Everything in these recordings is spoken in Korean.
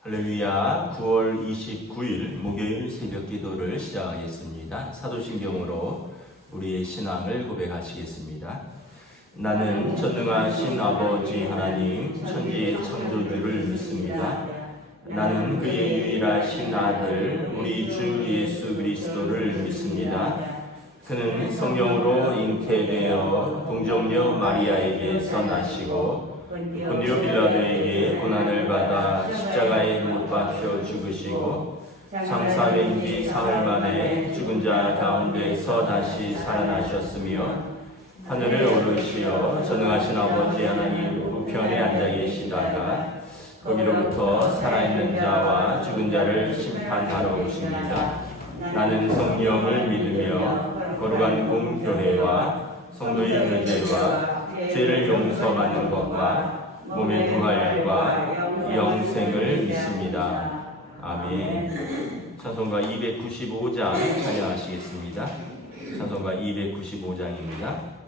할렐루야. 9월 29일 목요일 새벽 기도를 시작하겠습니다. 사도신경으로 우리의 신앙을 고백하시겠습니다. 나는 전능하신 아버지 하나님 천지의 창조주를 믿습니다. 나는 그의 유일하신 아들 우리 주 예수 그리스도를 믿습니다. 그는 성령으로 잉태되어 동정녀 마리아에게서 나시고 본디오 빌라도에게 고난을 받아 십자가에 못 박혀 죽으시고 장사된 뒤 사흘 만에 죽은 자 가운데서 다시 살아나셨으며 하늘을 오르시어 전능하신 아버지 하나님 우편에 앉아 계시다가 거기로부터 살아있는 자와 죽은 자를 심판하러 오십니다. 나는 성령을 믿으며 거룩한 공교회와 성도의 은혜와 죄를 용서받는 것과 몸의 부활과 영생을 믿습니다. 아멘. 찬송가 295장 찬양하시겠습니다. 찬송가 295장입니다.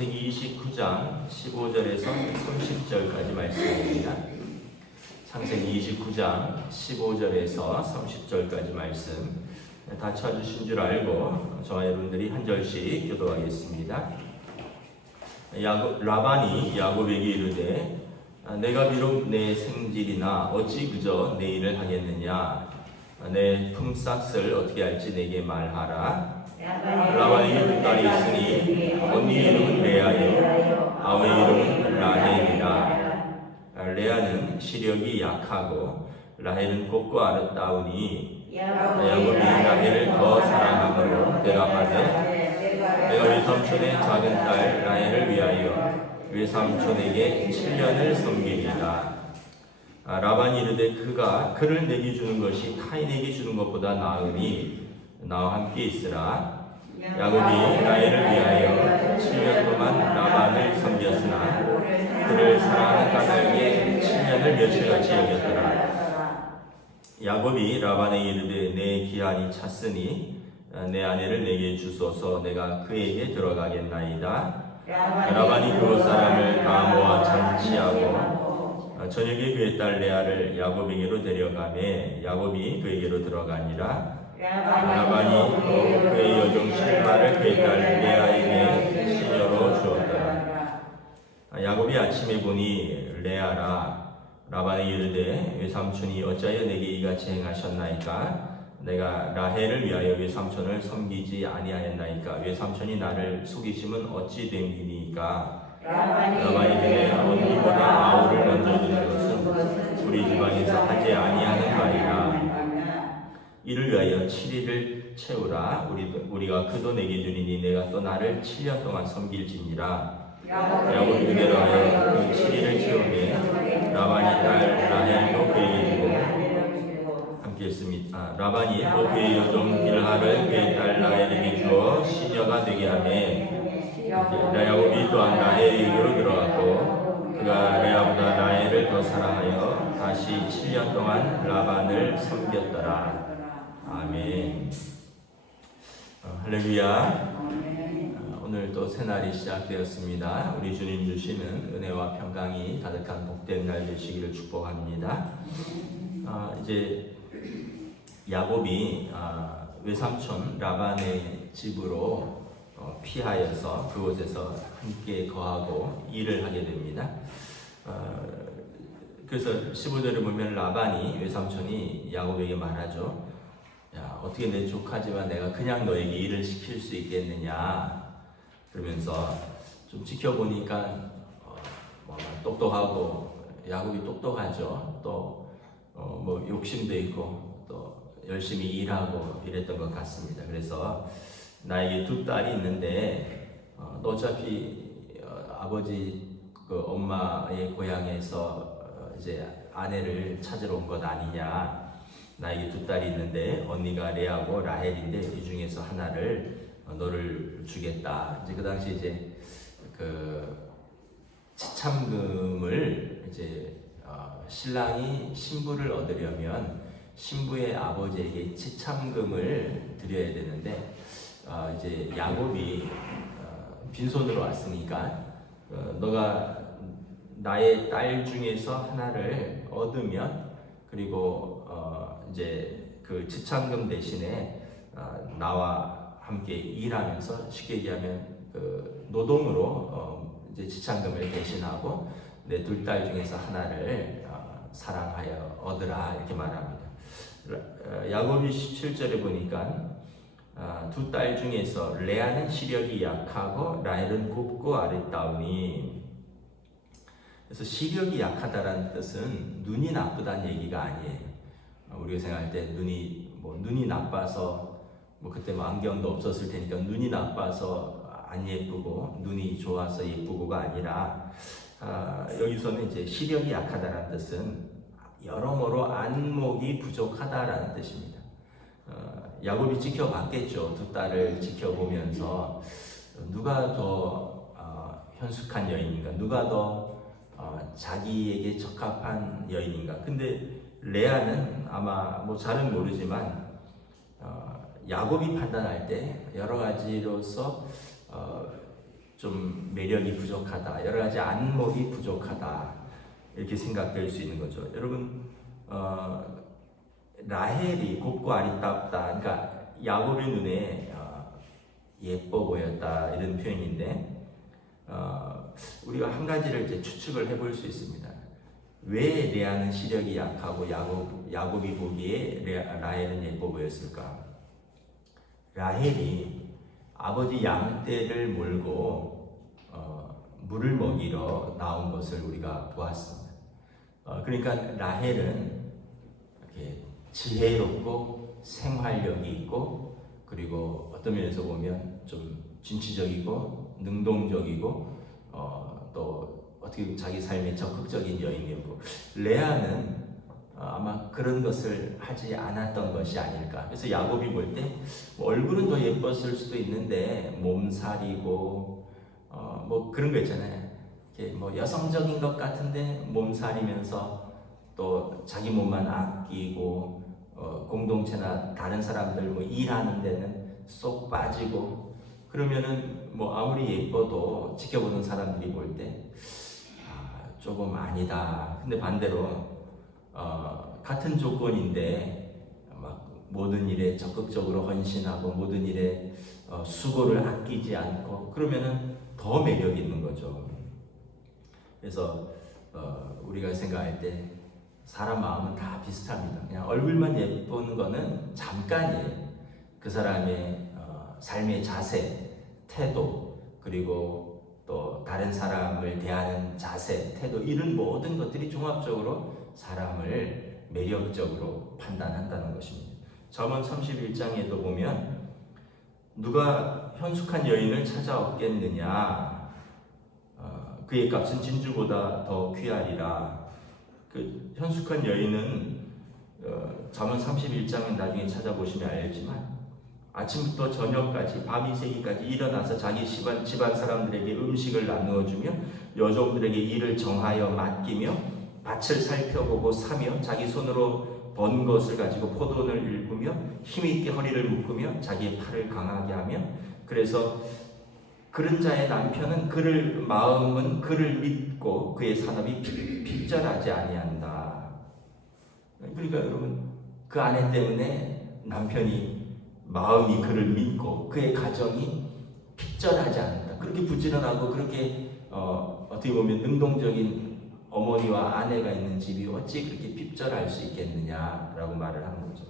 창세기 29장 15절에서 30절까지 말씀입니다. 창세기 29장 15절에서 30절까지 말씀 다 찾으신 줄 알고 저와 여러분들이 한 절씩 교도하겠습니다. 라반이 야곱에게 이르되 내가 비록 내 생질이나 어찌 그저 내 일을 하겠느냐 내 품삯을 어떻게 할지 내게 말하라. 라반에게 두 딸이 있으니 언니 이름은 레아요 아우의 이름은 라헬이라. 레아는 시력이 약하고 라헬은 곱고 아름다우니 야곱이 라헬을 더 사랑함으로 대답하되 내가 외삼촌의 작은 딸 라헬을 위하여 외삼촌에게 7년을 섬기리라. 라반이 이르되 그를 내게 주는 것이 타인에게 주는 것보다 나으니 나와 함께 있으라. 야곱이 라헬을 위하여 7년 동안 라반을 섬겼으나 그를 사랑하는 까닭에 7년을 며칠같이 여겼더라. 야곱이 라반에게 이르되 내 기한이 찼으니 내 아내를 내게 주소서 내가 그에게 들어가겠나이다. 라반이 그곳 사람을 다 모아 잔치하고 저녁에 그의 딸 레아를 야곱에게로 데려가매 야곱이 그에게로 들어가니라. 라반이 또 그의 여종 실마를 그의 딸 레아에게 시녀로 주었더라. 야곱이 아침에 보니 레아라. 라반에게 이르되 외삼촌이 어찌하여 내게 이같이 행하셨나이까? 내가 라헬을 위하여 외삼촌을 섬기지 아니하였나이까? 외삼촌이 나를 속이심은 어찌 됨이니까? 라반이 이르되 언니보다 아우를 먼저 주는 것은 우리 지방에서 하지 아니하는 바이라. 이를 위하여 7일을 채우라. 우리가 그도 내게 주리니 내가 또 나를 7년 동안 섬길지니라. 야곱이 그대로 하여 그 7일을 채우매 라반이 딸 라헬도 그에게 주고 함께 했습니다. 라반이 또 그의 여종 빌하를 그의 딸 라헬에게 주어 시녀가 되게 하매 야곱이 또한 라헬에게로 들어갔고 그가 레아보다 라헬을 더 사랑하여 다시 7년 동안 라반을 섬겼더라. 아멘. 할렐루야. 오늘 또 새날이 시작되었습니다. 우리 주님 주시는 은혜와 평강이 가득한 복된 날 되시기를 축복합니다. 이제 야곱이 외삼촌 라반의 집으로 피하여서 그곳에서 함께 거하고 일을 하게 됩니다. 그래서 15절에 보면 라반이 외삼촌이 야곱에게 말하죠. 야, 어떻게 내 조카지만 내가 그냥 너에게 일을 시킬 수 있겠느냐? 그러면서 좀 지켜보니까 똑똑하고 야곱이 똑똑하죠. 또 뭐 욕심도 있고 또 열심히 일하고 이랬던 것 같습니다. 그래서 나에게 두 딸이 있는데 너 어차피 아버지 그 엄마의 고향에서 이제 아내를 찾으러 온 것 아니냐. 나에게 두 딸이 있는데 언니가 레아고 라헬인데 이 중에서 하나를 너를 주겠다. 이제 그 당시 이제 그 지참금을 이제 신랑이 신부를 얻으려면 신부의 아버지에게 지참금을 드려야 되는데 이제 야곱이 빈손으로 왔으니까 너가 나의 딸 중에서 하나를 얻으면 그리고 이제 그 지참금 대신에 나와 함께 일하면서 쉽게 얘기하면 그 노동으로 이제 지참금을 대신하고 내 둘 딸 중에서 하나를 사랑하여 얻으라 이렇게 말합니다. 야곱이 17절에 보니까 두 딸 중에서 레아는 시력이 약하고 라헬은 곱고 아름다우니 그래서 시력이 약하다라는 뜻은 눈이 나쁘다는 얘기가 아니에요. 우리가 생각할 때 눈이 나빠서 그때 안경도 없었을 테니까 눈이 나빠서 안 예쁘고 눈이 좋아서 예쁘고가 아니라 여기서는 이제 시력이 약하다라는 뜻은 여러모로 안목이 부족하다라는 뜻입니다. 야곱이 지켜봤겠죠. 두 딸을 지켜보면서 누가 더 현숙한 여인인가, 누가 더 자기에게 적합한 여인인가. 근데 레아는 아마 잘은 모르지만 야곱이 판단할 때 여러 가지로서 좀 매력이 부족하다, 여러 가지 안목이 부족하다 이렇게 생각될 수 있는 거죠. 여러분 라헬이 곱고 아름답다. 그러니까 야곱의 눈에 예뻐 보였다 이런 표현인데 우리가 한 가지를 이제 추측을 해볼 수 있습니다. 왜 레아는 시력이 약하고 야곱이 보기에 라헬은 예뻐 보였을까? 라헬이 아버지 양떼를 몰고 물을 먹이러 나온 것을 우리가 보았습니다. 그러니까 라헬은 이렇게 지혜롭고 생활력이 있고 그리고 어떤 면에서 보면 좀 진취적이고 능동적이고 또 어떻게 자기 삶에 적극적인 여인이었고 레아는 아마 그런 것을 하지 않았던 것이 아닐까. 그래서 야곱이 볼 때 얼굴은 더 예뻤을 수도 있는데 몸살이고 뭐 그런 거 있잖아요. 이렇게 뭐 여성적인 것 같은데 몸살이면서 또 자기 몸만 아끼고 공동체나 다른 사람들 뭐 일하는 데는 쏙 빠지고 그러면은 뭐 아무리 예뻐도 지켜보는 사람들이 볼 때 조금 아니다. 근데 반대로 같은 조건인데 막 모든 일에 적극적으로 헌신하고 모든 일에 수고를 아끼지 않고 그러면은 더 매력 있는 거죠. 그래서 우리가 생각할 때 사람 마음은 다 비슷합니다. 그냥 얼굴만 예쁜 거는 잠깐이에요. 그 사람의 삶의 자세, 태도, 그리고 또 다른 사람을 대하는 자세, 태도 이런 모든 것들이 종합적으로 사람을 매력적으로 판단한다는 것입니다. 잠언 31장에도 보면 누가 현숙한 여인을 찾아오겠느냐 그의 값은 진주보다 더 귀하리라. 그 현숙한 여인은 잠언 31장은 나중에 찾아보시면 알겠지만 아침부터 저녁까지 밤이 새기까지 일어나서 자기 집안 사람들에게 음식을 나누어주며 여종들에게 일을 정하여 맡기며 밭을 살펴보고 사며 자기 손으로 번 것을 가지고 포도원을 일구며 힘있게 허리를 묶으며 자기의 팔을 강하게 하며 그래서 그런 자의 남편은 마음은 그를 믿고 그의 산업이 핍절하지 아니한다. 그러니까 여러분 그 아내 때문에 남편이 마음이 그를 믿고 그의 가정이 핍절하지 않는다. 그렇게 부지런하고 그렇게 어떻게 보면 능동적인 어머니와 아내가 있는 집이 어찌 그렇게 핍절할 수 있겠느냐라고 말을 하는 거죠.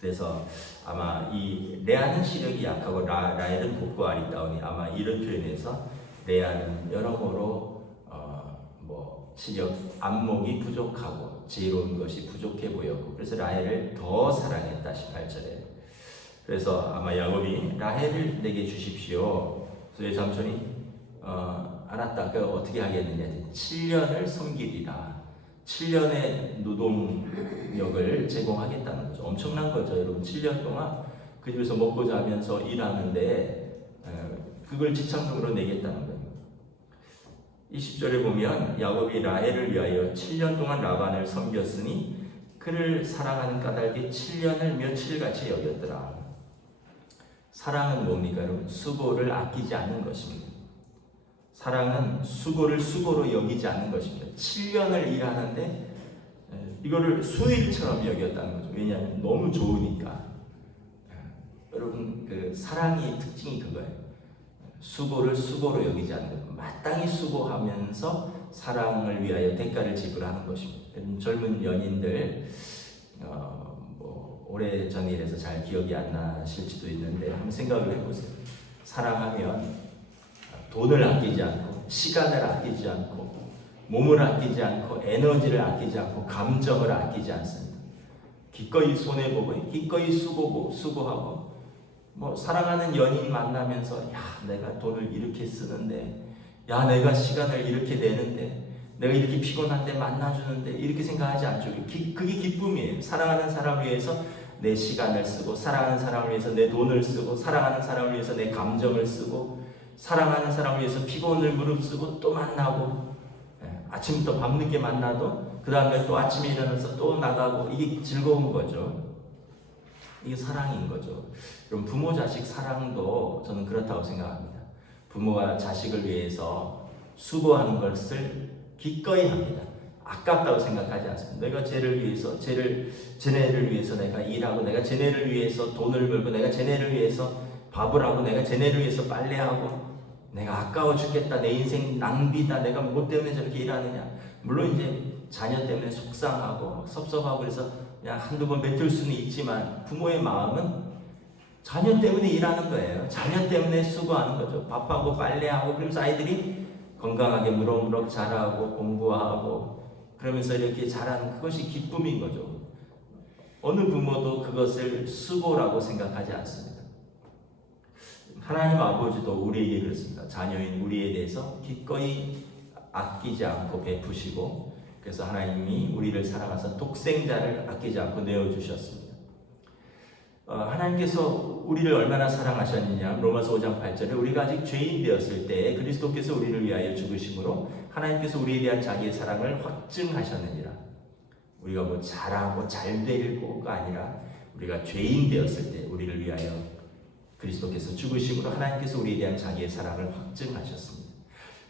그래서 아마 이 레아는 시력이 약하고 라헬은 곱고 아리따우니 아마 이런 표현에서 레아는 여러모로 시력 안목이 부족하고 지혜로운 것이 부족해 보였고 그래서 라헬을 더 사랑했다 18절에. 그래서 아마 야곱이 라헬을 내게 주십시오. 그래서 삼촌이 알았다. 그 어떻게 하겠느냐. 7년을 섬기리라. 7년의 노동력을 제공하겠다는 거죠. 엄청난 거죠, 여러분. 7년 동안 그 집에서 먹고 자면서 일하는데 그걸 지참금으로 내겠다는 거예요. 20절에 보면 야곱이 라헬을 위하여 7년 동안 라반을 섬겼으니 그를 사랑하는 까닭에 7년을 며칠같이 여겼더라. 사랑은 뭡니까, 여러분? 수고를 아끼지 않는 것입니다. 사랑은 수고를 수고로 여기지 않는 것입니다. 7년을 일하는데 이거를 수일처럼 여겼다는 거죠. 왜냐하면 너무 좋으니까. 여러분 그 사랑의 특징이 그거예요. 수고를 수고로 여기지 않는 것. 마땅히 수고하면서 사랑을 위하여 대가를 지불하는 것입니다. 젊은 연인들 오래전 일에서 잘 기억이 안 나실지도 있는데 한번 생각을 해보세요. 사랑하면 돈을 아끼지 않고 시간을 아끼지 않고 몸을 아끼지 않고 에너지를 아끼지 않고 감정을 아끼지 않습니다. 기꺼이 손해보고 기꺼이 수고하고 사랑하는 연인 만나면서 야 내가 돈을 이렇게 쓰는데 야 내가 시간을 이렇게 내는데 내가 이렇게 피곤한데 만나주는데 이렇게 생각하지 않죠. 그게 기쁨이에요. 사랑하는 사람을 위해서 내 시간을 쓰고 사랑하는 사람을 위해서 내 돈을 쓰고 사랑하는 사람을 위해서 내 감정을 쓰고 사랑하는 사람을 위해서 피곤을 무릅쓰고 또 만나고 아침부터 밤늦게 만나도 그 다음에 또 아침에 일어나서 또 나가고 이게 즐거운 거죠. 이게 사랑인 거죠. 그럼 부모 자식 사랑도 저는 그렇다고 생각합니다. 부모가 자식을 위해서 수고하는 것을 기꺼이 합니다. 아깝다고 생각하지 않습니다. 내가 쟤를 위해서, 쟤네를 위해서 내가 일하고, 내가 쟤네를 위해서 돈을 벌고, 내가 쟤네를 위해서 밥을 하고, 내가 쟤네를 위해서 빨래하고, 내가 아까워 죽겠다, 내 인생 낭비다, 내가 뭐 때문에 저렇게 일하느냐. 물론 이제 자녀 때문에 속상하고 섭섭하고 그래서 그냥 한두 번 뱉을 수는 있지만, 부모의 마음은 자녀 때문에 일하는 거예요. 자녀 때문에 수고하는 거죠. 밥하고 빨래하고, 그러면서 아이들이 건강하게 무럭무럭 자라고 공부하고 그러면서 이렇게 자라는 그것이 기쁨인 거죠. 어느 부모도 그것을 수고라고 생각하지 않습니다. 하나님 아버지도 우리에게 그렇습니다. 자녀인 우리에 대해서 기꺼이 아끼지 않고 베푸시고, 그래서 하나님이 우리를 사랑하사 독생자를 아끼지 않고 내어주셨습니다. 하나님께서 우리를 얼마나 사랑하셨느냐. 로마서 5장 8절에 우리가 아직 죄인 되었을 때 그리스도께서 우리를 위하여 죽으심으로 하나님께서 우리에 대한 자기의 사랑을 확증하셨느니라. 우리가 뭐 잘하고 잘 되고가 아니라 우리가 죄인 되었을 때 우리를 위하여 그리스도께서 죽으심으로 하나님께서 우리에 대한 자기의 사랑을 확증하셨습니다.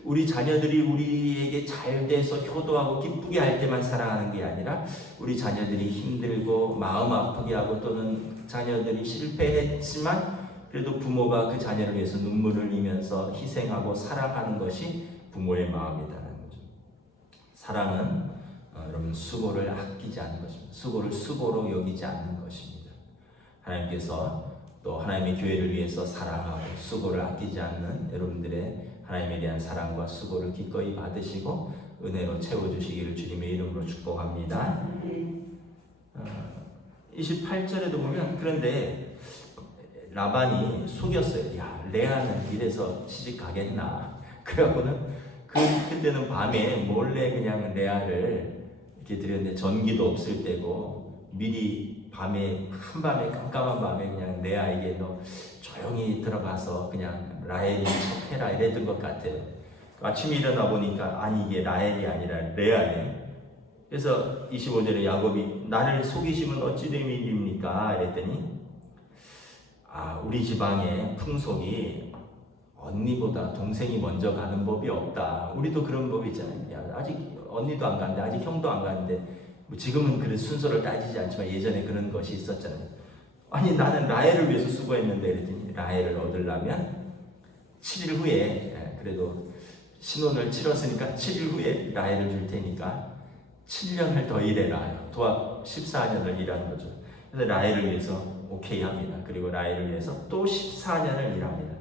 우리 자녀들이 우리에게 잘 돼서 효도하고 기쁘게 할 때만 사랑하는 게 아니라, 우리 자녀들이 힘들고 마음 아프게 하고, 또는 자녀들이 실패했지만 그래도 부모가 그 자녀를 위해서 눈물을 흘리면서 희생하고 사랑하는 것이 부모의 마음이라는 거죠. 사랑은 여러분 수고를 아끼지 않는 것입니다. 수고를 수고로 여기지 않는 것입니다. 하나님께서 또 하나님의 교회를 위해서 사랑하고 수고를 아끼지 않는 여러분들의 하나님에 대한 사랑과 수고를 기꺼이 받으시고 은혜로 채워주시기를 주님의 이름으로 축복합니다. 28절에도 보면, 그런데 라반이 속였어요. 야, 레아는 이래서 시집 가겠나. 그래갖고는 그때는 밤에 몰래 그냥 레아를 이렇게 드렸는데, 전기도 없을 때고 미리 밤에, 한밤에 깜깜한 밤에 그냥 레아에게 너 조용히 들어가서 그냥 라헬이 척해라 이랬던 것 같아요. 아침에 일어나 보니까 아니 이게 라헬이 아니라 레아네. 그래서 25절에 야곱이 나를 속이시면 어찌 됨이니까 이랬더니, 우리 지방의 풍속이 언니보다 동생이 먼저 가는 법이 없다. 우리도 그런 법이 있잖아요. 야, 아직 언니도 안 갔는데, 아직 형도 안 갔는데, 뭐 지금은 그 순서를 따지지 않지만 예전에 그런 것이 있었잖아요. 아니 나는 라헬을 위해서 수고했는데 이랬더니, 라헬을 얻으려면 7일 후에, 그래도 신혼을 치렀으니까 7일 후에 라헬을 줄 테니까 7년을 더 일해라. 도합 14년을 일하는 거죠. 그래서 라헬을 위해서 오케이 합니다. 그리고 라헬을 위해서 또 14년을 일합니다.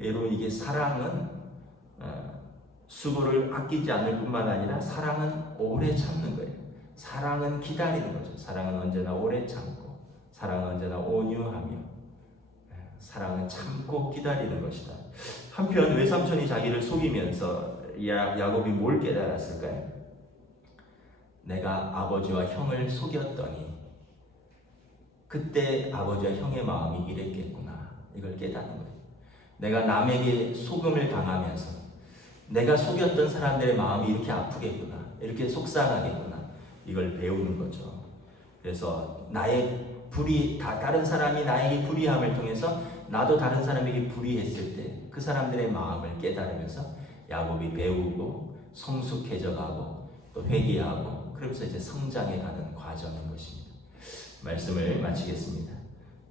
여러분, 이게 사랑은 수고를 아끼지 않을 뿐만 아니라 사랑은 오래 참는 거예요. 사랑은 기다리는 거죠. 사랑은 언제나 오래 참고, 사랑은 언제나 온유하며, 사랑은 참고 기다리는 것이다. 한편 외삼촌이 자기를 속이면서 야곱이 뭘 깨달았을까요? 내가 아버지와 형을 속였더니 그때 아버지와 형의 마음이 이랬겠구나. 이걸 깨닫는 거예요. 내가 남에게 속음을 당하면서 내가 속였던 사람들의 마음이 이렇게 아프겠구나, 이렇게 속상하겠구나, 이걸 배우는 거죠. 그래서 나의 다른 사람이 나에게 불의함을 통해서 나도 다른 사람에게 불의했을 때 그 사람들의 마음을 깨달으면서 야곱이 배우고 성숙해져 가고 또 회개하고, 그러면서 이제 성장해 가는 과정인 것입니다. 말씀을 마치겠습니다.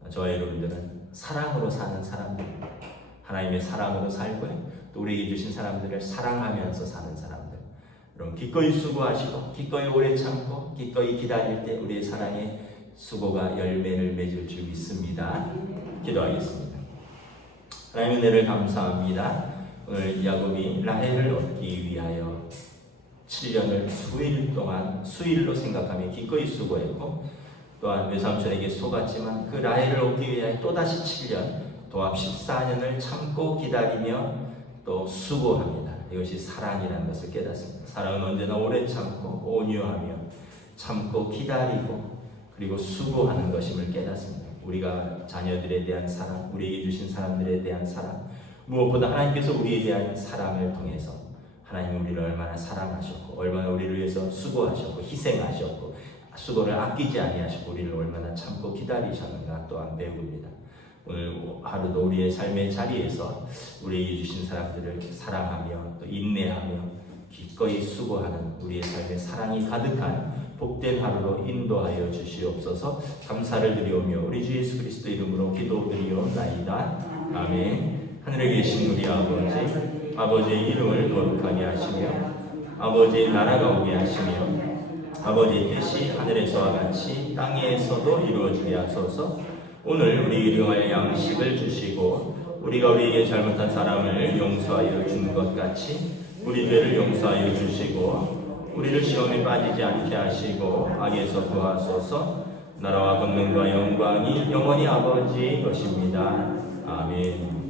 저와 여러분들은 사랑으로 사는 사람들입니다. 하나님의 사랑으로 살고요, 또 우리에게 주신 사람들을 사랑하면서 사는 사람들. 여러분, 기꺼이 수고하시고 기꺼이 오래 참고 기꺼이 기다릴 때 우리의 사랑의 수고가 열매를 맺을 줄 믿습니다. 기도하겠습니다. 하나님의 은혜를 감사합니다. 오늘 야곱이 라헬을 얻기 위하여 7년을 수일로 생각하며 기꺼이 수고했고, 또한 외삼촌에게 속았지만 그 라헬을 얻기 위하여 또다시 7년, 도합 14년을 참고 기다리며 또 수고합니다. 이것이 사랑이라는 것을 깨닫습니다. 사랑은 언제나 오래 참고 온유하며 참고 기다리고 그리고 수고하는 것임을 깨닫습니다. 우리가 자녀들에 대한 사랑, 우리에게 주신 사람들에 대한 사랑, 무엇보다 하나님께서 우리에 대한 사랑을 통해서 하나님은 우리를 얼마나 사랑하셨고 얼마나 우리를 위해서 수고하셨고 희생하셨고 수고를 아끼지 아니하시고 우리를 얼마나 참고 기다리셨는가 또한 배웁니다. 오늘 하루도 우리의 삶의 자리에서 우리에게 주신 사람들을 사랑하며 또 인내하며 기꺼이 수고하는 우리의 삶에 사랑이 가득한 복된 하루로 인도하여 주시옵소서. 감사를 드리오며 우리 주 예수 그리스도 이름으로 기도드리옵나이다. 아멘. 하늘에 계신 우리 아버지, 아버지의 이름을 거룩하게 하시며 아버지의 나라가 오게 하시며 아버지의 뜻이 하늘에서와 같이 땅에서도 이루어지게 하소서. 오늘 우리 일용할 양식을 주시고 우리가 우리에게 잘못한 사람을 용서하여 준 것 같이 우리 죄를 용서하여 주시고 우리를 시험에 빠지지 않게 하시고 악에서 구하소서. 나라와 권능과 영광이 영원히 아버지의 것입니다. 아멘.